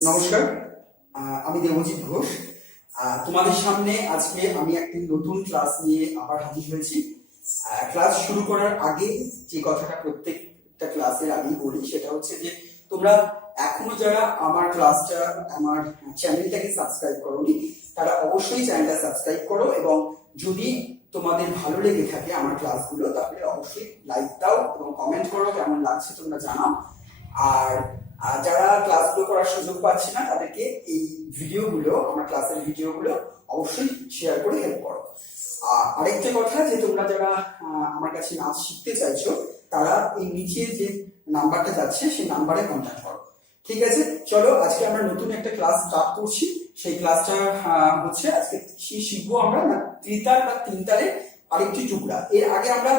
নমস্কার, আমি দেবজিৎ ঘোষ। তোমাদের সামনে আজকে আমি একটি নতুন ক্লাস নিয়ে আবার হাজির হয়েছি। ক্লাস শুরু করার আগে যে কথাটা প্রত্যেকটা ক্লাসের আগেই বলি, সেটা হচ্ছে যে তোমরা এখনো যারা আমার চ্যানেলটাকে সাবস্ক্রাইব করোনি, তারা অবশ্যই চ্যানেলটা সাবস্ক্রাইব করো, এবং যদি তোমাদের ভালো লেগে থাকে আমার ক্লাসগুলো, তাহলে অবশ্যই লাইক দাও এবং কমেন্ট করো, কেমন লাগছে তোমরা জানাও। আর যারা ক্লাসগুলো করার সুযোগ পাচ্ছে না, তাদেরকে এই ভিডিওগুলো, আমার ক্লাসের ভিডিওগুলো অবশ্যই শেয়ার করে হেল্প করো। আরেকটা কথা, যে তোমরা যারা আমার কাছে নাচ শিখতে চাইছো, তারা এই নিচে যে নাম্বারটা যাচ্ছে সেই নাম্বারে কন্ট্যাক্ট করো। ঠিক আছে, চলো আজকে আমরা নতুন একটা ক্লাস স্টার্ট করছি। সেই ক্লাসটা হচ্ছে আজকে শিখবো আমরা ত্রিতাল বা তিনতালের আরেকটি টুকরা। এর আগে আমরা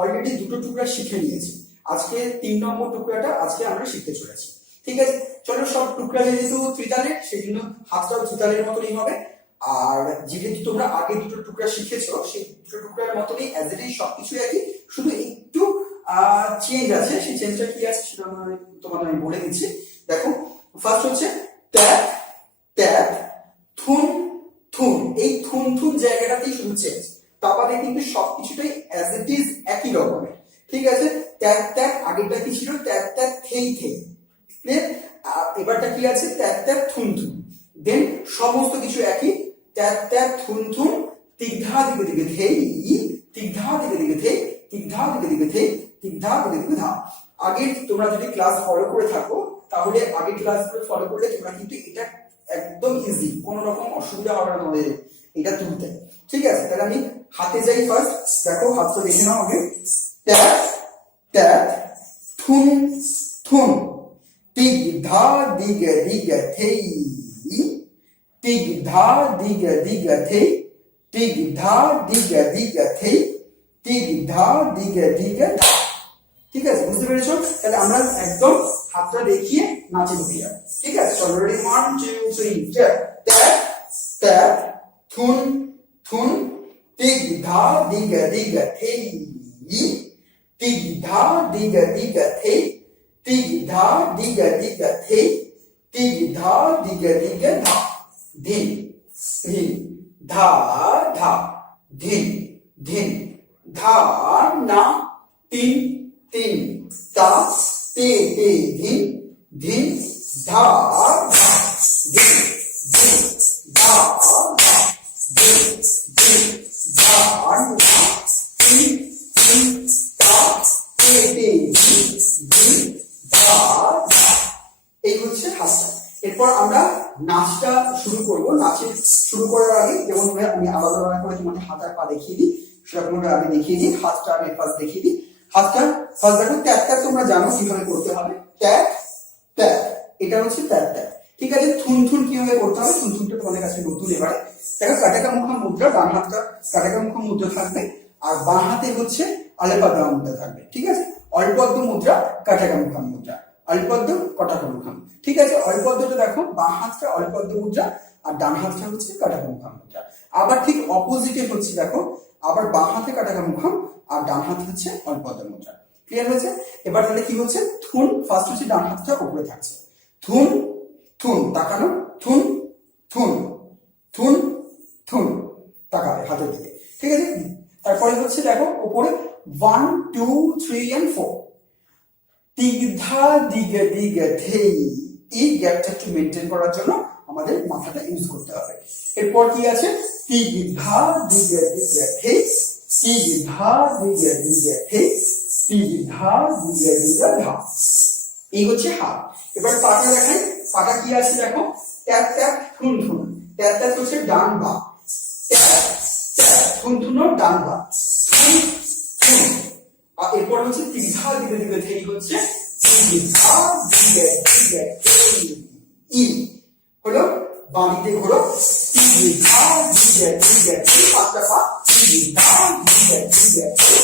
অলরেডি দুটো টুকরা শিখে নিয়েছি। আজকে 3 নম্বর টুকরাটা আজকে আমরা শিখতে চলেছি। ঠিক আছে, চলো। সব টুকরা যেহেতু ত্রিতালের, সেই জন্য হাতটাও ত্রিতালের মতনই হবে। আর যেহেতু তোমরা আগে দুটো টুকরা শিখেছো, সেই দুটো টুকরার মতনই অ্যাজ ইট ইজ সবকিছু একই, শুধু একটু চেঞ্জ আছে। সেই চেঞ্জটা কি আছে সেটা তোমাদের আমি বলে দিচ্ছি। দেখো, ফার্স্ট হচ্ছে ট্যাপ ট্যাপ, থুন থুন। এই থুন থুন জায়গাটাতেই শুধু চেঞ্জ, তারপরে কিন্তু সবকিছুটাই অ্যাজ ইট ইজ একই রকমের। ঠিক আছে, ট্যাপ ট্যাপ, আগেরটা কি ছিল? ট্যাপ ট্যাপ থেই থেই। এবারটা কি আছে? Tap tap থুন থুন। দেন সমস্ত কিছু একই, ট্যাপ ট্যাপ থুন থুন, তিগধা দিকে দিকে থেই, তিগধা দিকে দিকে থেই, তিগধা দিকে দিকে থেই, তিগধা দিকে দিকে ধা। আগে তোমরা যদি ক্লাস ফলো করে থাকো, তাহলে আগের ক্লাসগুলো ফলো করলে তোমরা কিন্তু এটা একদম ইজি, কোনো রকম অসুবিধা হবে না তোমাদের এটা তুলতে। ঠিক আছে, তাহলে আমি হাতে যাই ফার্স্ট। দেখো, হাতটা দেখে নাও আগে। ট্যাপ ট্যাপ, থুন থুন, তিগধা দিগে দিগে থেই, তিগধা দিগে দিগে থেই, তিগধা দিগে দিগে থেই, তিগধা দিগে দিগে ধা। ঠিক আছে, বুঝতে পেরেছো? তাহলে আমরা একদম হাতটা দেখিয়ে নাচে ঢুকে যাবো। ঠিক আছে, চলো রেডি, 1 2 3 ট্যাপ ট্যাপ ট্যাপ, থুন থুন, তিগধা দিগে দিগে থেই, তিগধা দিগে দিগে থেই, তিগধা দিগে দিগে থেই, তিগধা দিগে দিগে ধা। ধিন ধিন, ধা ধা, ধিন ধিন, ধা না, তিন তিন, তা তে তে, ধিন ধিন, ধা ধা, ধিন ধিন, ধা ধা, ধিন ধিন, ধা না, তিন তিন, তা তে তে, ধিন ধিন, ধা ধা। এই হচ্ছে হাতটা। এরপর আমরা নাচটা শুরু করব। নাচের শুরু করার আগে যেমন আমি আলাদা আলাদা করে তোমাদের হাত আর পা দেখিয়ে দিই, সেরকম আগে দেখিয়ে দিই। হাতটা আগে ফার্স্ট দেখিয়ে দিই। হাতটা ফার্স্ট দেখো, ট্যাপ ট্যাপ তোমরা জানো কিভাবে করতে হবে। ট্যাপ ট্যাপ, এটা হচ্ছে ট্যাপ ট্যাপ। ঠিক আছে, থুন থুন কিভাবে করতে হবে? থুন থুনটা তোমাদের কাছে নতুন। এবারে দেখো, কাটাকা মুখা মুদ্রা, ডান হাতটা কাটাকা মুখা মুদ্রা থাকবে, আর বাঁ হাতে হচ্ছে আলেপাদা মুদ্রা থাকবে। ঠিক আছে, অল্পদ্ম মুদ্রা, কাটাকা মুখা মুদ্রা, অল্পদ্ম কটাকা মুখাম। ঠিক আছে, অল্পদ্মটা দেখো, বাঁ হাতটা অল্পদ্ম মুদ্রা আর ডান হাতটা হচ্ছে কাটাকা মুখাম মুদ্রা। আবার ঠিক অপোজিটে হচ্ছে, দেখো, আবার বাঁ হাতে কাটাকা মুখাম আর ডান হাতে হচ্ছে অল্পদ্ম মুদ্রা। ক্লিয়ার হয়েছে? এবার তাহলে কি হচ্ছে? থুন, ফার্স্ট হচ্ছে ডান হাতটা উপরে থাকছে, থুন থুন, তাকানো, থুন থুন, থুন থুন, তাকাবে হাতের দিকে। ঠিক আছে, তারপরে হচ্ছে দেখো উপরে 1 2 3 and 4, তিগধা দিগে দিগে থেই। এই গ্যাপটা একটু মেনটেন করার জন্য আমাদের মাথাটা ইউজ করতে হবে। এরপর কি আছে? তিগধা দিগে দিগে থেই, তিগধা দিগে দিগে থেই, তিগধা দিগে দিগে ধা। এই হচ্ছে হাত। এবার পাটা দেখাই। পাটা কি আছে দেখো, ট্যাপ ট্যাপ থুন থুন। ট্যাপ ট্যাপ হচ্ছে ডান বা, ট্যাপ ট্যাপ থুন থুন ডান বা, থুন থুন। আর এরপর হচ্ছে তিগধা দিগে দিগে থেই, হচ্ছে তিগধা দিগে দিগে থেই, ই হলো বাঁ দিকে ঘোরো, তিগধা দিগে দিগে থেই, পাঁচটা পা, তিগধা দিগে দিগে থেই,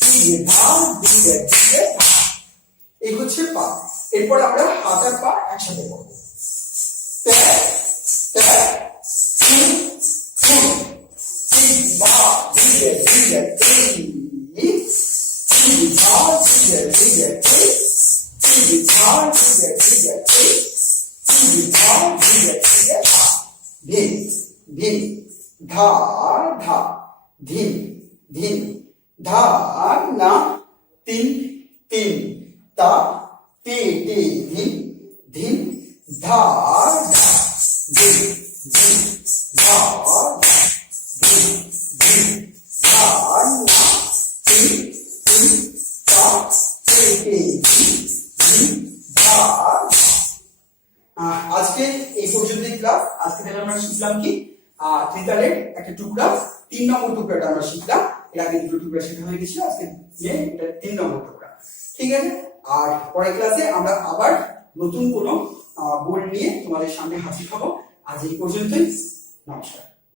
তিগধা দিগে দিগে ধা। এই হচ্ছে পা। এরপর আমরা হাত আর পা একসাথে করব। ট্যাপ ট্যাপ, থুন থুন, তিগধা দিগে দিগে থেই, তিগধা দিগে দিগে থেই, তিগধা দিগে দিগে থেই, ধা দিগা দিগা ধা ধিন ধিন ধা ধা ধিন ধিন ধা না তিন তিন তা তি তি ধিন ধিন ধা ধা ধিন ধিন ধা ধিন ধিন ধা না তিন তিন তা তি তি ধিন ধিন ধা। আজকে এই পর্যন্ত ক্লাস। আজকে তাহলে আমরা শিখলাম কি ত্রিতালের একটা টুকরা, 3 নম্বর টুকরাটা আমরা শিখলাম। এর আগে দুটো টুকরা শেখা হয়ে গেছিল, আজকে এটা 3 নম্বর টুকরা। ঠিক আছে, আর পরের ক্লাসে আমরা আবার নতুন কোনো বোর্ড নিয়ে তোমাদের সামনে হাজির হব। আজ এই পর্যন্তই, নমস্কার।